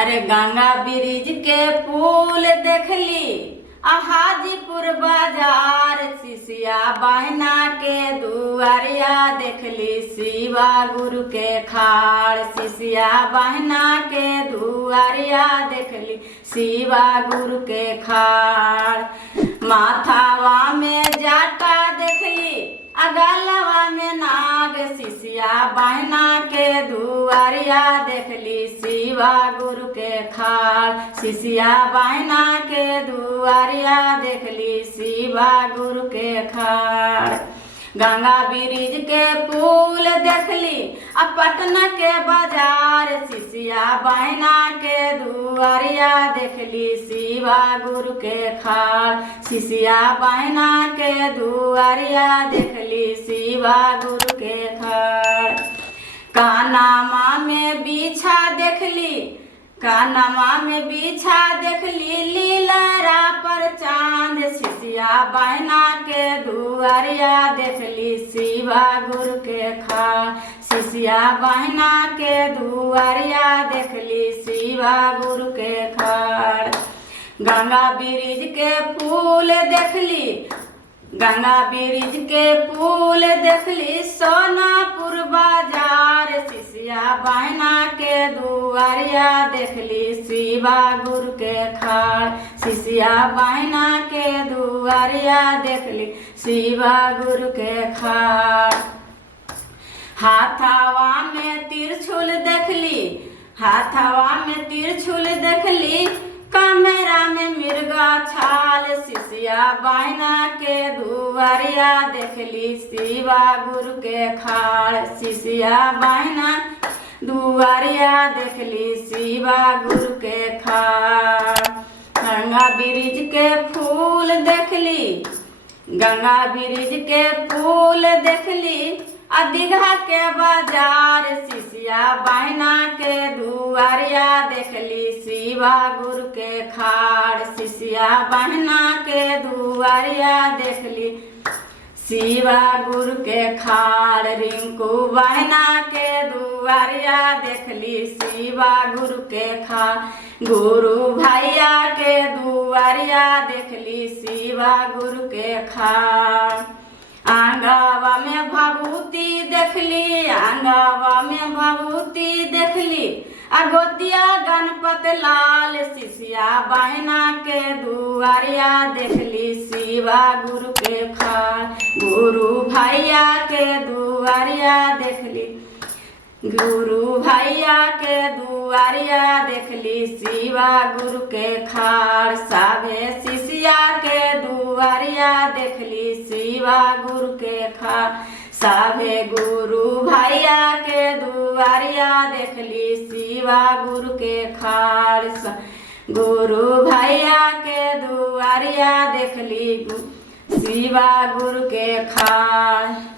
अरे गंगा ब्रिज के पुल देखली हाजीपुर बाजार सिसिया बहना के दुआरिया देखली शिवा गुरु के खाड़ सिसिया बहना के दुआरिया देखली शिवा गुरु के खाड़ माथावा में जाटा देखली अगलवा में नाग सिसिया बहना के दुआरिया देखली शिवा गुरु के खाड़ सिसिया बहना के दुआरिया देखली शिवा गुरु के खाड़ गंगा ब्रिज के पुल देखली पटना के बाजार सिसिया बहना के दुआरिया देखली शिवा गुरु के खाड़ सिसिया बहना के दुआरिया देखली शिवा गुरु के खाड़ कानामा में बिछा देखली कानमा में बिछा देखली लीलरा पर चांद सिसिया बहना के दुआरिया देखली शिवा गुरु के खाड़ सिसिया बहना के दुआरिया देखली शिवा गुरु के खाड़ गंगा ब्रिज के पुल देखली गंगा ब्रिज के पुल देखली सोनापुर बाजार सिसिया बहना के दुआरिया देखली शिवा गुरु के खाड़ सिसिया बहना के दुआरिया देखली शिवा गुरु के खाड़ हाथावा में तिरछुल देखली हाथावा में तिरछुल देखली कमरा में मिर्गा छाल सिसिया बहना के दुआरिया देखली शिवा गुरु के खाड़ सिसिया बहना दुआरिया देखली शिवा गुरु के खाड़ गंगा ब्रिज के फूल देखली गंगा ब्रिज के फूल देखली दीघा के बाजार सिसिया बहना के दुआरिया देखली शिवा गुरु के खाड़ सिसिया बहना के दुआरिया देखली शिवा गुरु के खाड़ रिंकू बहना के दुआरिया देखली शिवा गुरु के खाड़ गुरु भैया के दुआरिया देखली शिवा गुरु के खाड़ आंगवा में भभूति देखली आंगवा में भभूति देखली गोतिया गणपत लाल सिसिया बहना के दुआरिया देखली शिवा गुरु के खाड़ गुरु भैया के दुआरिया देखली गुरु भैया के दुआरिया देखली शिवा गुरु के खाड़ साभे सिसिया के दुआरिया देखली शिवा गुरु के खाड़ साभे गुरु भैया के दुआरिया देखली शिवा गुरु के खाड़ गुरु भैया के दुआरिया देखली शिवा गुरु के खाड़।